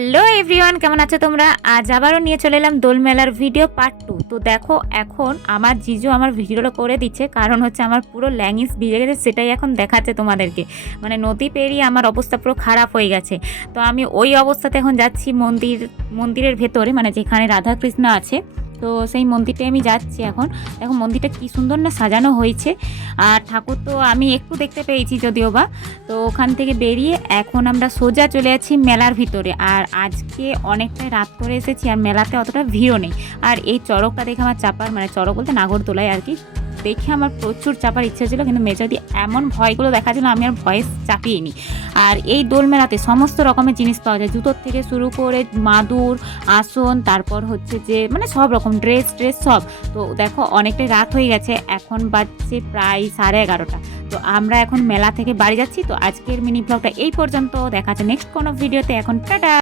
Hello everyone, কেমন আছো তোমরা? আজ আবারও নিয়ে চলে এলাম দোল মেলার ভিডিও পার্ট 2। তো দেখো, এখন আমার জিজু আমার ভিডিওটা করে দিচ্ছে, কারণ হচ্ছে আমার পুরো ল্যাঙ্গিস ভিজে গেছে, সেটাই এখন দেখাচ্ছে তোমাদেরকে। মানে নদী পেরিয়ে আমার অবস্থা পুরো খারাপ হয়ে গেছে। তো আমি ওই অবস্থাতে এখন যাচ্ছি মন্দিরের ভেতরে, মানে যেখানে রাধাকৃষ্ণ আছে। তো সেই মন্দিরটায় আমি যাচ্ছি এখন। দেখো মন্দিরটা কী সুন্দর না সাজানো হয়েছে। আর ঠাকুর তো আমি একটু দেখতে পেয়েছি যদিও বা। তো ওখান থেকে বেরিয়ে এখন আমরা সোজা চলে যাচ্ছি মেলার ভিতরে। আর আজকে অনেকটাই রাত করে এসেছি, আর মেলাতে অতটা ভিড়ও নেই। আর এই চড়কটা দেখে আমার চাপার, মানে চড়ক বলতে নাগরদোলায় আর কি, দেখে আমার প্রচুর চাপার ইচ্ছা ছিল, কিন্তু মেজদি এমন ভয়গুলো দেখাচ্ছিল আমি আর ভয়ে চাপিয়ে নিই। আর এই দোল মেলাতে সমস্ত রকমের জিনিস পাওয়া যায়, জুতোর থেকে শুরু করে মাদুর, আসন, তারপর হচ্ছে যে মানে সব রকম ড্রেস সব। তো দেখো অনেকটাই রাত হয়ে গেছে, এখন বাজছে প্রায় 11:30। তো আমরা এখন মেলা থেকে বাড়ি যাচ্ছি। তো আজকের মিনি ব্লগটা এই পর্যন্ত, দেখা যাচ্ছে নেক্সট কোনো ভিডিওতে। এখন টাটা।